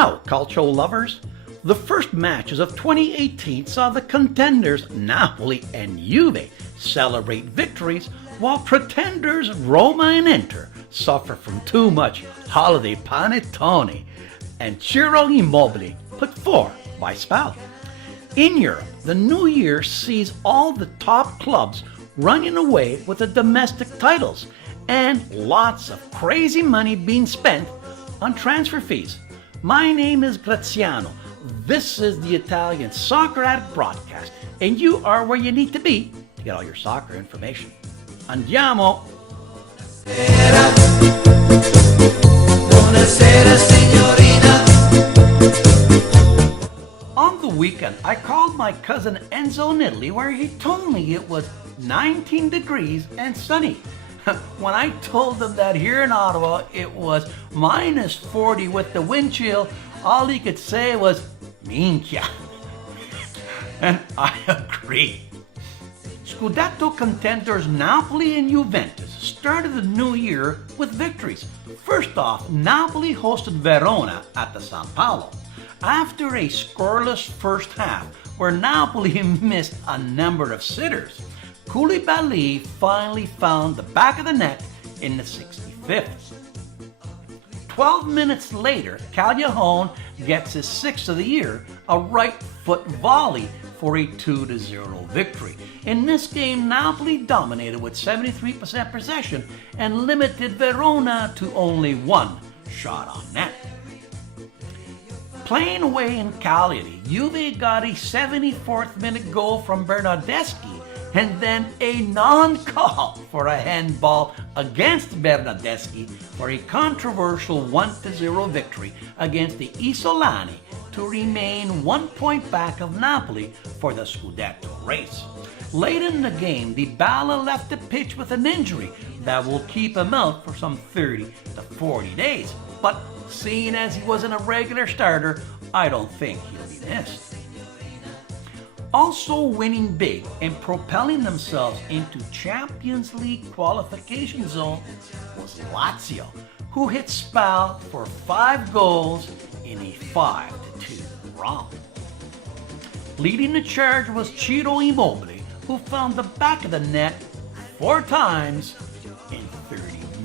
Now, calcio lovers, the first matches of 2018 saw the contenders Napoli and Juve celebrate victories, while pretenders Roma and Inter suffer from too much holiday panettone, and Ciro Immobile put 4 by Spal. In Europe, the new year sees all the top clubs running away with the domestic titles, and lots of crazy money being spent on transfer fees. My name is Graziano. This is the Italian Soccer Addict broadcast, and you are where you need to be to get all your soccer information. Andiamo! Buonasera, signorina. On the weekend, I called my cousin Enzo in Italy, where he told me it was 19 degrees and sunny. When I told him that here in Ottawa it was minus 40 with the wind chill, all he could say was, minchia. And I agree. Scudetto contenders Napoli and Juventus started the new year with victories. First off, Napoli hosted Verona at the San Paolo. After a scoreless first half where Napoli missed a number of sitters, Koulibaly finally found the back of the net in the 65th. 12 minutes later, Callejon gets his 6th of the year, a right foot volley for a 2-0 victory. In this game, Napoli dominated with 73% possession and limited Verona to only 1 shot on net. Playing away in Cagliari, Juve got a 74th minute goal from Bernardeschi and then a non-call for a handball against Bernardeschi for a controversial 1-0 victory against the Isolani to remain 1 point back of Napoli for the Scudetto race. Late in the game, Dybala left the pitch with an injury that will keep him out for some 30 to 40 days. But seeing as he wasn't a regular starter, I don't think he'll be missed. Also winning big and propelling themselves into Champions League qualification zone was Lazio, who hit Spal for 5 goals in a 5-2 romp. Leading the charge was Ciro Immobile, who found the back of the net 4 times in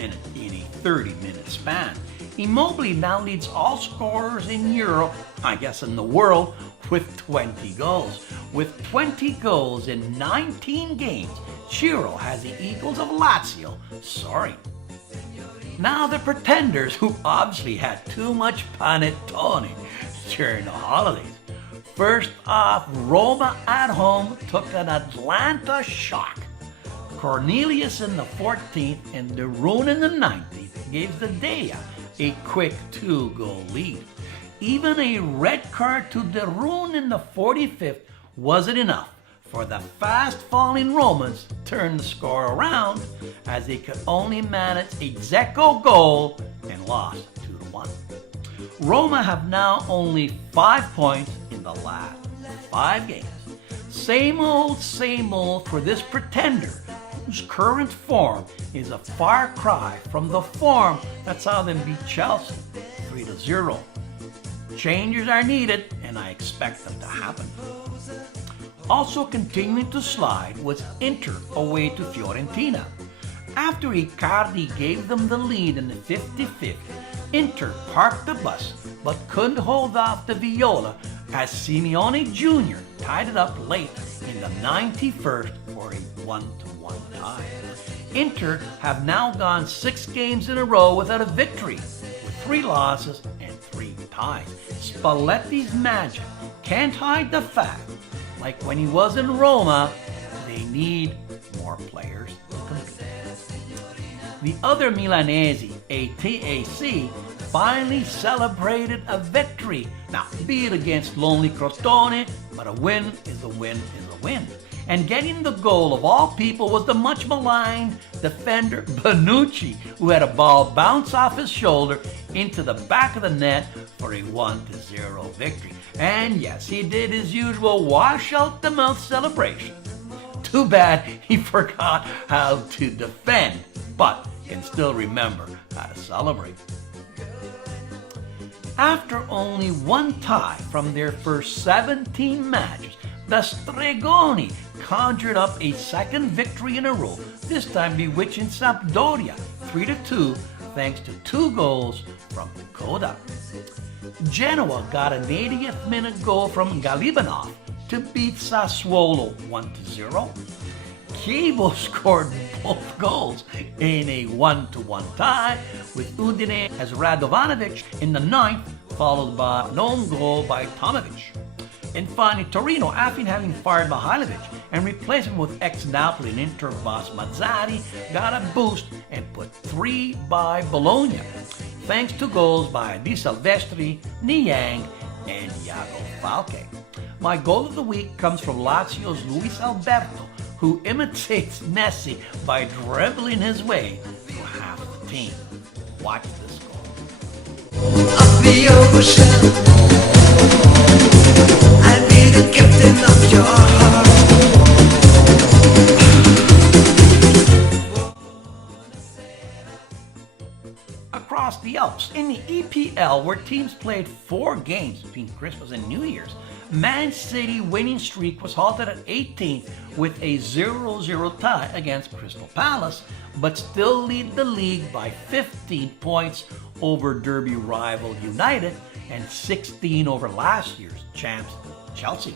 a 30-minute span. Immobile now leads all scorers in Europe, I guess in the world, with 20 goals. With 20 goals in 19 games, Ciro has the Eagles of Lazio soaring. Now the pretenders, who obviously had too much panettone during the holidays. First off, Roma at home took an Atlanta shock. Cornelius in the 14th and De Roon in the 19th gave the Dea a quick 2-goal lead. Even a red card to De Roon in the 45th wasn't enough for the fast-falling Romans to turn the score around, as they could only manage a Dzeko goal and lost 2-1. Roma have now only 5 points in the last 5 games. Same old for this pretender, whose current form is a far cry from the form that saw them beat Chelsea 3-0. Changes are needed, and I expect them to happen. Also continuing to slide was Inter away to Fiorentina. After Icardi gave them the lead in the 55th, Inter parked the bus but couldn't hold off the Viola as Simeone Jr. tied it up late in the 91st for a 1-1 tie. Inter have now gone 6 games in a row without a victory, with 3 losses and 3 ties. Spalletti's magic can't hide the fact, like when he was in Roma, they need more players to compete. The other Milanese, ATAC, finally celebrated a victory. Now, be it against lonely Crotone, but a win is a win is a win. And getting the goal of all people was the much maligned defender Bonucci, who had a ball bounce off his shoulder into the back of the net for a 1-0 victory. And yes, he did his usual wash out the mouth celebration. Too bad he forgot how to defend, but can still remember how to celebrate. After only one tie from their first 17 matches, the Stregoni conjured up a second victory in a row, this time bewitching Sampdoria 3-2 thanks to 2 goals from Coda. Genoa got an 80th minute goal from Galibanov to beat Sassuolo 1-0. Chievo scored both goals in a 1-1 tie with Udine as Radovanovic in the 9th, followed by an own goal by Tomovic. And finally, Torino, after having fired Mihailovic and replaced him with ex-Napoli and Inter boss Mazzarri, got a boost and put 3 by Bologna, thanks to goals by Di Silvestri, Niang, and Iago Falque. My goal of the week comes from Lazio's Luis Alberto, who imitates Messi by dribbling his way through half the team. Watch this goal. Up the ocean, I'll be the captain of your heart. Across the Alps, in the EPL, where teams played 4 games between Christmas and New Year's, Man City winning streak was halted at 18th with a 0-0 tie against Crystal Palace, but still lead the league by 15 points over Derby rival United and 16 over last year's champs Chelsea.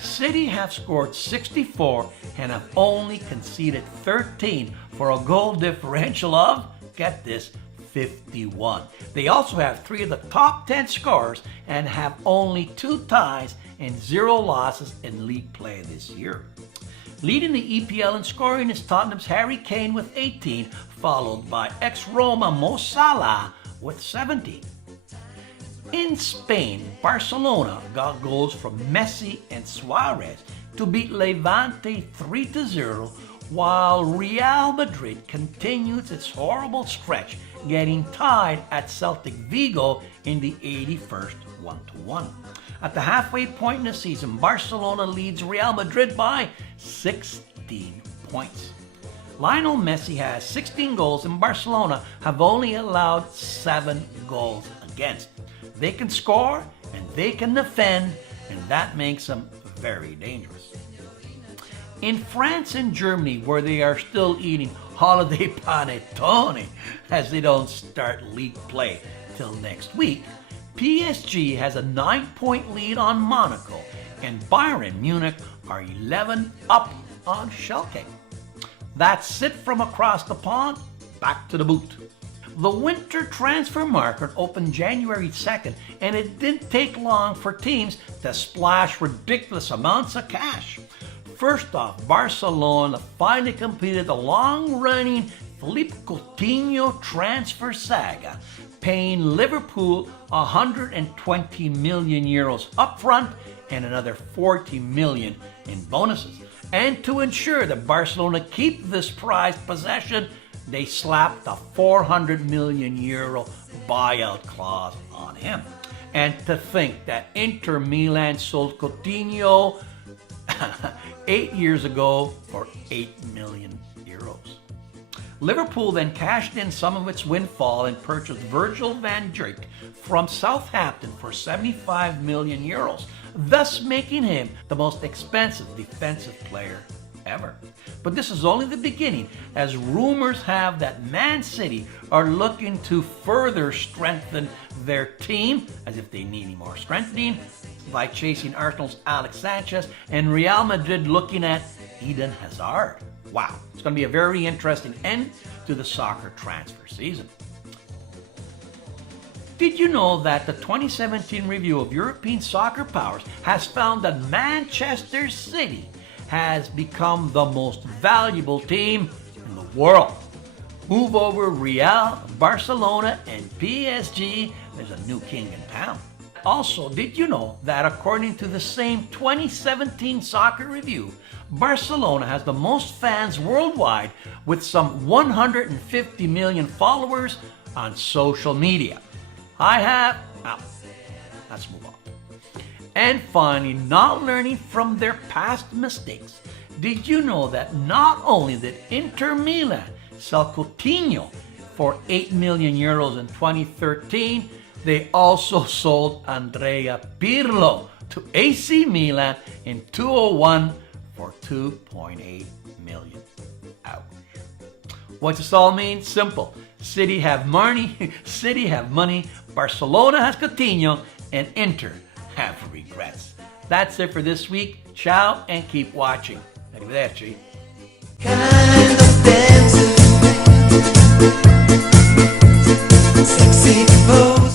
City have scored 64 and have only conceded 13 for a goal differential of, get this, 51. They also have 3 of the top 10 scorers and have only 2 ties and 0 losses in league play this year. Leading the EPL in scoring is Tottenham's Harry Kane with 18, followed by ex-Roma Mo Salah with 17. In Spain, Barcelona got goals from Messi and Suarez to beat Levante 3-0, while Real Madrid continues its horrible stretch, getting tied at Celtic Vigo in the 81st 1-1. At the halfway point in the season, Barcelona leads Real Madrid by 16 points. Lionel Messi has 16 goals and Barcelona have only allowed 7 goals against. They can score and they can defend, and that makes them very dangerous. In France and Germany, where they are still eating holiday panettone as they don't start league play till next week, PSG has a 9-point lead on Monaco, and Bayern Munich are 11 up on Schalke. That's it from across the pond. Back to the boot. The winter transfer market opened January 2nd, and it didn't take long for teams to splash ridiculous amounts of cash. First off, Barcelona finally completed the long-running Philippe Coutinho transfer saga, paying Liverpool 120 million euros upfront and another 40 million in bonuses. And to ensure that Barcelona keep this prized possession, they slapped a 400 million euro buyout clause on him. And to think that Inter Milan sold Coutinho 8 years ago for 8 million euros. Liverpool then cashed in some of its windfall and purchased Virgil van Dijk from Southampton for 75 million euros, thus making him the most expensive defensive player ever. But this is only the beginning, as rumors have that Man City are looking to further strengthen their team, as if they need any more strengthening, by chasing Arsenal's Alex Sanchez, and Real Madrid looking at Eden Hazard. Wow, it's going to be a very interesting end to the soccer transfer season. Did you know that the 2017 review of European soccer powers has found that Manchester City has become the most valuable team in the world? Move over Real, Barcelona, and PSG, there's a new king in town. Also, did you know that according to the same 2017 soccer review, Barcelona has the most fans worldwide with some 150 million followers on social media? Now, let's move on. And finally, not learning from their past mistakes, did you know that not only did Inter Milan sell Coutinho for 8 million euros in 2013, They also sold Andrea Pirlo to AC Milan in 2001 for 2.8 million. Ouch. What does this all mean? Simple. City have money, Barcelona has Coutinho, and Inter have regrets. That's it for this week. Ciao and keep watching. Arrivederci. Kind of dancing, sexy pose.